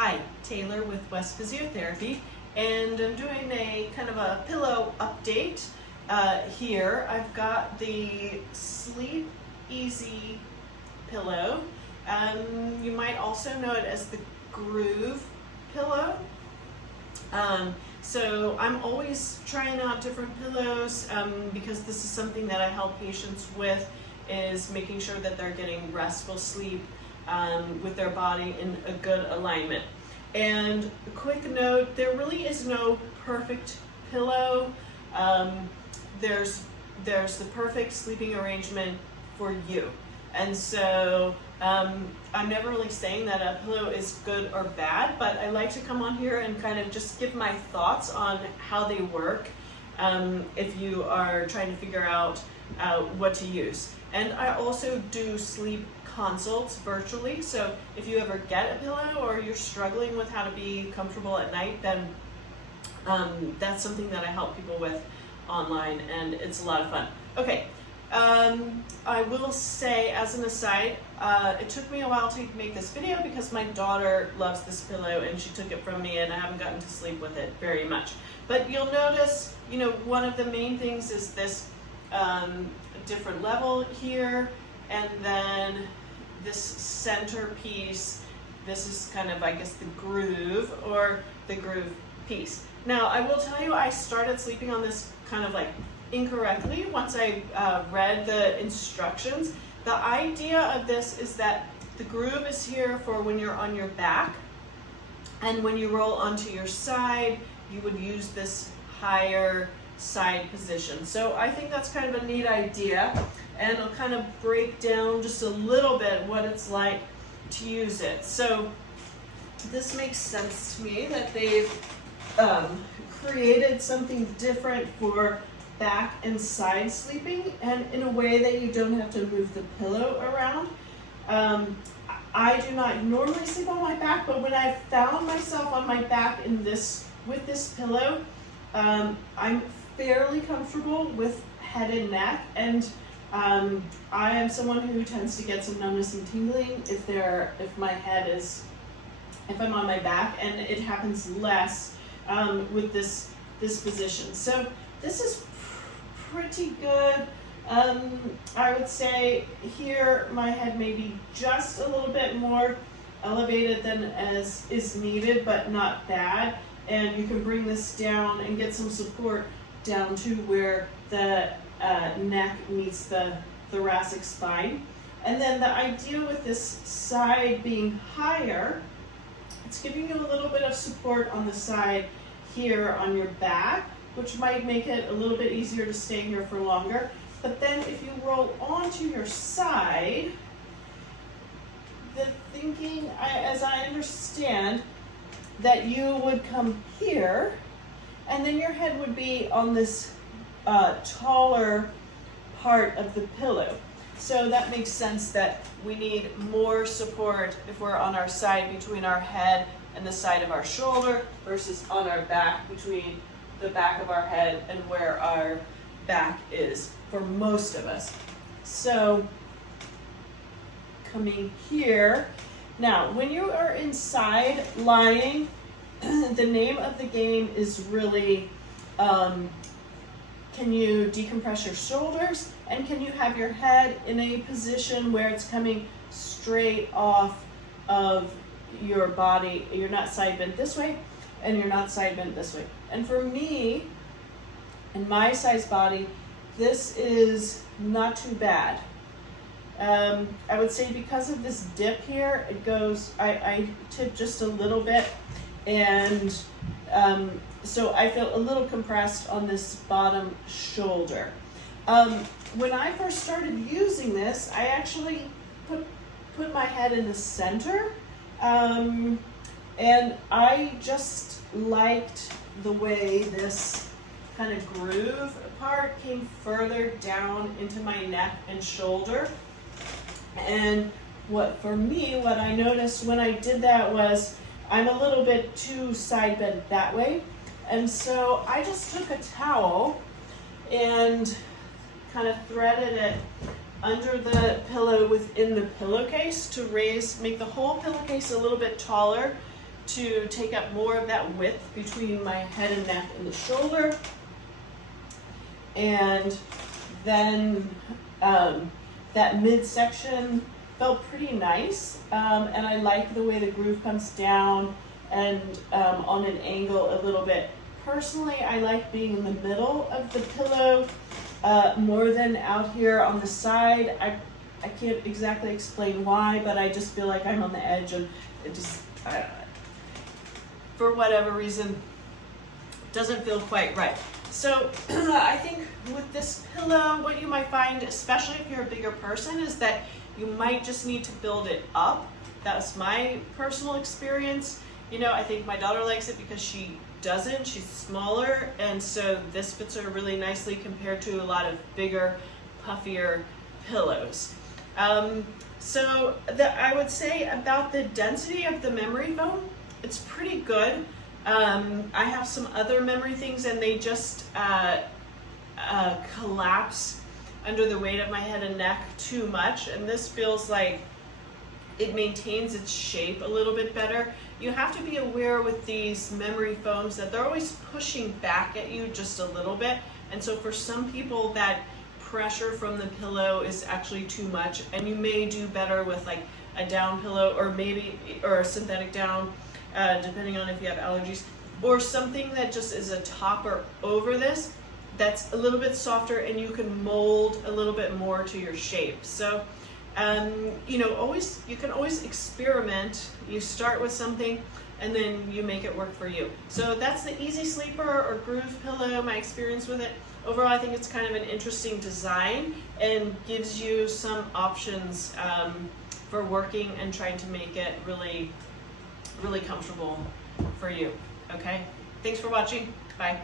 Hi, Taylor with West Physiotherapy, and I'm doing a kind of a pillow update here. I've got the Sleep Easy pillow. You might also know it as the Groove pillow. So I'm always trying out different pillows because this is something that I help patients with, is making sure that they're getting restful sleep with their body in a good alignment. And a quick note, there really is no perfect pillow. There's the perfect sleeping arrangement for you. And so I'm never really saying that a pillow is good or bad, but I like to come on here and kind of just give my thoughts on how they work if you are trying to figure out what to use. And I also do sleep consults virtually, so if you ever get a pillow or you're struggling with how to be comfortable at night, then that's something that I help people with online, and it's a lot of fun. Okay, I will say as an aside, it took me a while to make this video because my daughter loves this pillow and she took it from me, and I haven't gotten to sleep with it very much. But you'll notice, you know, one of the main things is this different level here, and then this center piece. This is kind of, I guess, the groove or the groove piece. Now, I will tell you, I started sleeping on this kind of like incorrectly once I read the instructions. The idea of this is that the groove is here for when you're on your back, and when you roll onto your side, you would use this higher side position. So I think that's kind of a neat idea, and I'll kind of break down just a little bit what it's like to use it. So this makes sense to me that they've created something different for back and side sleeping, and in a way that you don't have to move the pillow around. I do not normally sleep on my back, but when I found myself on my back with this pillow, I'm fairly comfortable with head and neck, and I am someone who tends to get some numbness and tingling if I'm on my back, and it happens less with this position. So this is pretty good. I would say here my head may be just a little bit more elevated than as is needed, but not bad. And you can bring this down and get some support down to where the neck meets the thoracic spine. And then the idea with this side being higher, it's giving you a little bit of support on the side here on your back, which might make it a little bit easier to stay here for longer. But then if you roll onto your side, the thinking, as I understand, that you would come here, and then your head would be on this taller part of the pillow. So that makes sense that we need more support if we're on our side between our head and the side of our shoulder versus on our back between the back of our head and where our back is for most of us. So coming here, now when you are inside lying, the name of the game is really can you decompress your shoulders, and can you have your head in a position where it's coming straight off of your body. You're not side bent this way and you're not side bent this way. And for me and my size body, this is not too bad. I would say because of this dip here, it goes, I tip just a little bit, and so I feel a little compressed on this bottom shoulder. When I first started using this, I actually put my head in the center, and I just liked the way this kind of groove part came further down into my neck and shoulder. And what I noticed when I did that was I'm a little bit too side bent that way. And so I just took a towel and kind of threaded it under the pillow within the pillowcase to make the whole pillowcase a little bit taller to take up more of that width between my head and neck and the shoulder. And then that midsection felt pretty nice, and I like the way the groove comes down and on an angle a little bit. Personally, I like being in the middle of the pillow more than out here on the side. I can't exactly explain why, but I just feel like I'm on the edge, and it just, for whatever reason, doesn't feel quite right. So I think with this pillow, what you might find, especially if you're a bigger person, is that you might just need to build it up. That's my personal experience. You know, I think my daughter likes it because she doesn't. She's smaller, and so this fits her really nicely compared to a lot of bigger, puffier pillows. So I would say about the density of the memory foam, it's pretty good. I have some other memory things, and they just collapse under the weight of my head and neck too much, and this feels like it maintains its shape a little bit better. You have to be aware with these memory foams that they're always pushing back at you just a little bit, and so for some people that pressure from the pillow is actually too much, and you may do better with like a down pillow or a synthetic down, depending on if you have allergies, or something that just is a topper over this that's a little bit softer and you can mold a little bit more to your shape. So you know, you can always experiment. You start with something and then you make it work for you. So that's the Easy Sleeper or Groove pillow, my experience with it. Overall, I think it's kind of an interesting design and gives you some options for working and trying to make it really, really comfortable for you. Okay, thanks for watching. Bye.